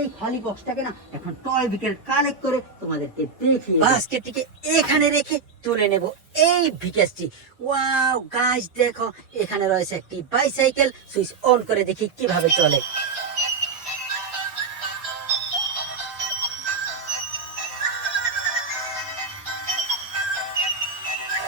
এই খালি বক্সটাকে না এখন টয় বিকেল কালেক্ট করে তোমাদেরকে দেখি। বাস্কেটটিকে এখানে রেখে তুলে নেব এই ভিকেসটি। ওয়াও গাইস দেখো এখানে রয়েছে একটি বাইসাইকেল। সুইচ অন করে দেখি কিভাবে চলে।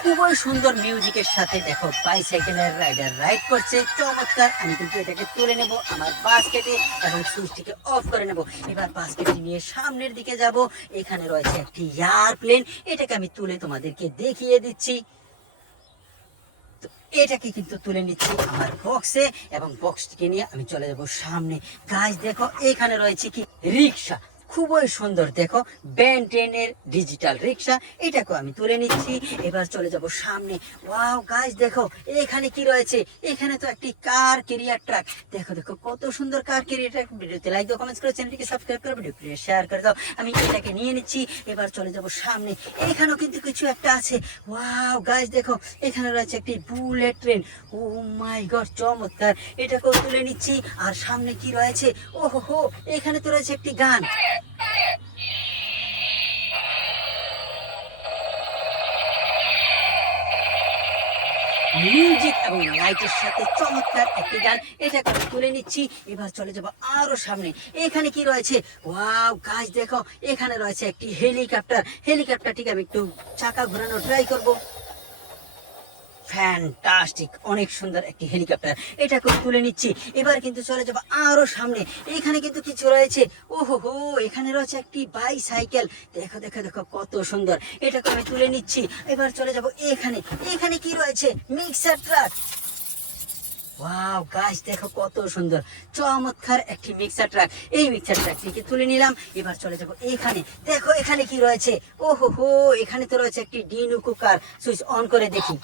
খুবই সুন্দর মিউজিকের সাথে দেখো বাইসাইকেলের রাইডার রাইড করছে, চমৎকার। আমি কিন্তু এটাকে তুলে নেব আমার বাস্কেটে এবং সুইচটিকে অফ করে নেব। এবার বাস্কেটটি নিয়ে সামনের দিকে যাব। এখানে রয়েছে একটি এয়ারপ্লেন, এটাকে আমি তুলে তোমাদেরকে দেখিয়ে দিচ্ছি। এটাকে কিন্তু তুলে নিচ্ছি আমার বক্সে এবং বক্সটিকে নিয়ে আমি চলে যাব সামনে। গাইস দেখো এখানে রয়েছে কি রিক্সা, খুবই সুন্দর দেখো বেন 10 এর ডিজিটাল রিক্সা, এটাকে আমি তুলে নিচ্ছি। এবার চলে যাব সামনে। ওয়াও গাইস দেখো এখানে কি রয়েছে, এখানে তো একটি কার ক্যারিয়ার ট্রাক। দেখো দেখো কত সুন্দর কার ক্যারিয়ার ট্রাক। ভিডিওতে লাইক দাও, কমেন্টস করো, চ্যানেলটিকে সাবস্ক্রাইব করো, ভিডিওটি শেয়ার করে দাও। আমি এটাকে নিয়ে নিচ্ছি। এবার চলে যাব সামনে। এখানেও কিন্তু কিছু একটা আছে। ওয়াও গাইস দেখো এখানে রয়েছে একটি bullet train. O my god চমৎকার, এটাকেও তুলে নিচ্ছি। আর সামনে কি রয়েছে, ওহো হো এখানে তো রয়েছে একটি গান। মিউজিক এবং লাইটের সাথে চমৎকার একটি গান, এটাকে আমি তুলে নিচ্ছি। এবার চলে যাব আরো সামনে। এখানে কি রয়েছে, ওয়াও গাইস দেখো এখানে রয়েছে একটি হেলিকপ্টার। হেলিকপ্টারটিকে আমি একটু চাকা ঘোরানো ট্রাই করব। ফ্যান্টাস্টিক, অনেক সুন্দর একটি হেলিকপ্টার, এটাকে তুলে নিচ্ছি। এবার কিন্তু চলে যাব আরো সামনে। এখানে কিন্তু কিছু রয়েছে, ওহো হো এখানে রয়েছে একটি বাইসাইকেল। দেখো দেখো দেখো কত সুন্দর, এটাকে আমি তুলে নিচ্ছি। এবার চলে যাব এখানে। এখানে কি রয়েছে, মিক্সার ট্রাক। ওয়াও গাইস দেখো কত সুন্দর চমৎকার একটি মিক্সার ট্রাক। এই মিক্সার ট্রাকটিকে তুলে নিলাম। এবার চলে যাব এখানে। দেখো এখানে কি রয়েছে, ওহো হো এখানে তো রয়েছে একটি ডিনু কুকার। সুইচ অন করে দেখি।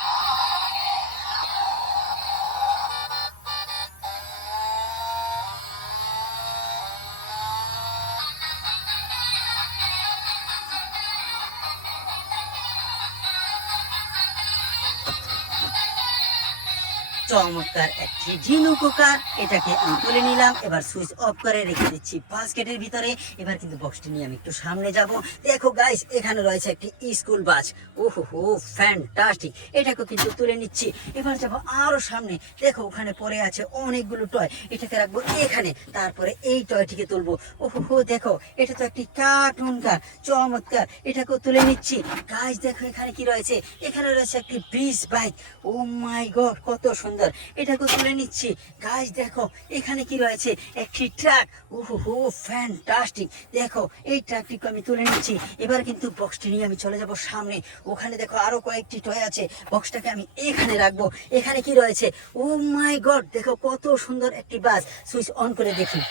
চমৎকার একটি জিনু কুকার, এটাকে আমি তুলে নিলাম। এবার সুইচ অফ করে রেখে দিচ্ছি বাস্কেটের ভিতরে। এবার কিন্তু বক্সটি নিয়ে আমি একটু সামনে যাব। দেখো গাইস এখানে রয়েছে একটি স্কুল বাস। ওহো হো ফ্যান্টাস্টিক, এটাকে কিন্তু তুলে নিচ্ছি। এবার যাব আরো সামনে। দেখো ওখানে পড়ে আছে অনেকগুলো টয়, এটাকে রাখবো এখানে। তারপরে এই টয়টিকে তুলবো। ওহো হো দেখো এটা তো একটি কার্টুন কার, চমৎকার, এটাকেও তুলে নিচ্ছি। গাইস দেখো এখানে কি রয়েছে, এখানে রয়েছে একটি bridge bike. O my god কত সুন্দর, এটাকে তুলে নিচ্ছি। গাইস দেখো এখানে কি রয়েছে, একটি ট্রাক। ওহো হো ফ্যান্টাস্টিক, দেখো এই ট্রাকটিকে আমি তুলে নিচ্ছি। এবার কিন্তু বক্সটি নিয়ে আমি চলে যাব সামনে। ওখানে দেখো আরো কয়েকটি টয় আছে, বক্সটাকে আমি এখানে রাখবো। এখানে কি রয়েছে, ও মাই গড দেখো কত সুন্দর একটি বাস। সুইচ অন করে দেখি।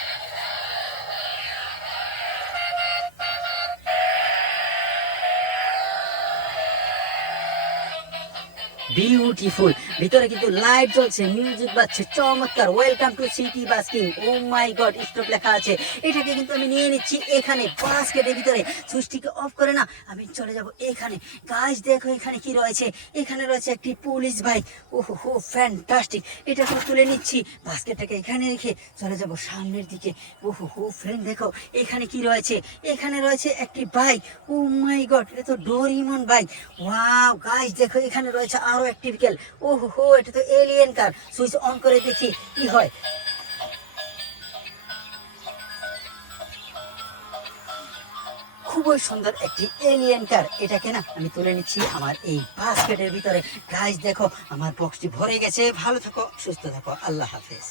বিউটিফুল, ভিতরে কিন্তু লাইট জ্বলছে, মিউজিক বাজছে, চমৎকার। Welcome to city busking. Oh my god stop লেখা আছে, এটাকে কিন্তু আমি নিয়ে নিচ্ছি এখানে বাস্কেটের ভিতরে। সুইচটিকে অফ করে না আমি চলে যাব এখানে। গাইস দেখো এখানে কি রয়েছে, এখানে রয়েছে একটি পুলিশ বাইক। ওহো হো ফ্যান্টাস্টিক, এটাকে তুলে নিচ্ছি। বাস্কেটটাকে এখানে রেখে চলে যাব সামনের দিকে। ওহো হো ফ্রেন্ড দেখো এখানে কি রয়েছে, এখানে রয়েছে একটি বাইক। ও মাই গড এটা তো ডোরিমন বাইক। ওয়াও গাইস দেখো এখানে রয়েছে আরো একটি ভেহিকল। ওহো হো এটা তো এলিয়েন কার। সুইচ অন করে দেখি কি হয়। খুবই সুন্দর একটি এলিয়েন কার, এটাকে না আমি তুলে নিচ্ছি আমার এই বাস্কেটের ভিতরে। গাইস দেখো আমার বক্সটি ভরে গেছে। ভালো থাকো, সুস্থ থাকো, আল্লাহ হাফেজ।